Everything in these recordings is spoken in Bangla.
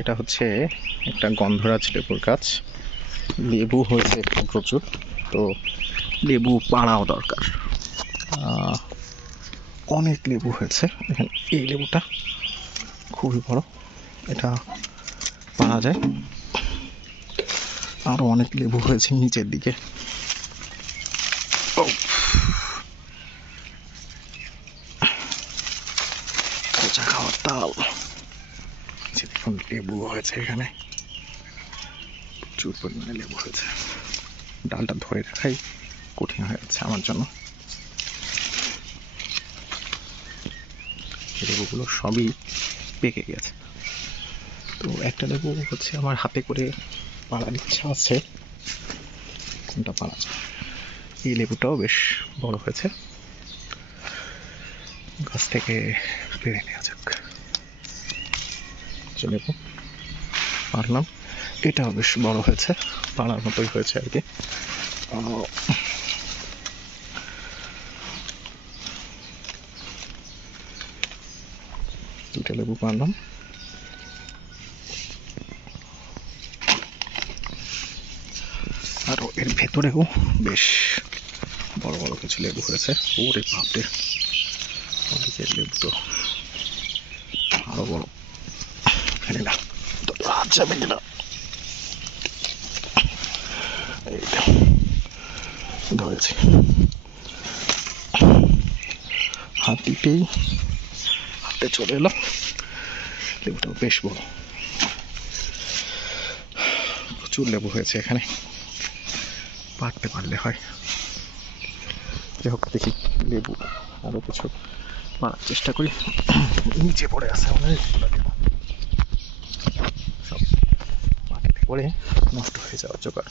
এটা হচ্ছে একটা গন্ধরাজ লেবুর গাছ। লেবু হয়েছে এখানে প্রচুর, তো লেবু পাড়াও দরকার। অনেক লেবু হয়েছে এখানে। এই লেবুটা খুবই বড়, এটা পাড়া যায়। আরও অনেক লেবু হয়েছে নিচের দিকে। কোচা খাওয়ার তাল। দেখুন লেবু হয়েছে এখানে, প্রচুর পরিমাণে লেবু হয়েছে। ডালটা ধরে রাখাই কঠিন হয়ে যাচ্ছে আমার জন্য। লেবুগুলো সবই পেকে গেছে। তো একটা লেবু হচ্ছে আমার হাতে করে পাড়ার ইচ্ছা আছে, কোনটা পাড়া যায়। এই লেবুটাও বেশ বড় হয়েছে, গাছ থেকে পেরে নেওয়া যাক। লেবু পারলাম, এটাও বেশ বড় হয়েছে, পাড়ার মতোই হয়েছে আর কি। দুটো লেবু পারলাম। আরও এর ভেতরেও বেশ বড় বড় কিছু লেবু হয়েছে। ওরে বাপরে, অনেকের লেবু তো আরো বড়। জানি না হাত যাবে কিনা। এইটা ধরেছি, হাত দিতেই হাতে চলে এলো। লেবুটাও বেশ বড়, প্রচুর লেবু হয়েছে এখানে, পারতে পারলে হয়। যাই হোক, দেখি লেবু আরো কিছু পারার চেষ্টা করি। নিচে পড়ে আছে অনেক সব, মাটিতে পড়ে নষ্ট হয়ে যাওয়ার জোগাড়।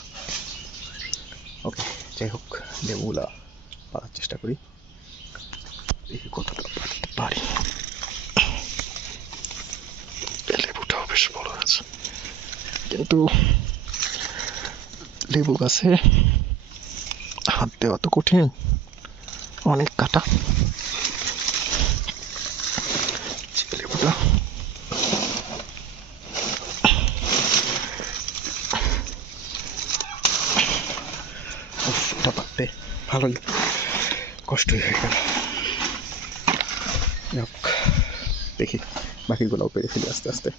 ওকে, যাই হোক, লেবুগুলা পারার চেষ্টা করি, দেখি কতটা পারতে পারি। লেবুটাও বেশ বড় আছে, কিন্তু লেবু গাছে হাত দেওয়া তো কঠিন, অনেক কাটা। লেবুটা এটা পারতে ভালোই কষ্ট হয়ে গেল। দেখি বাকিগুলোও পেরে ফেলি আস্তে আস্তে।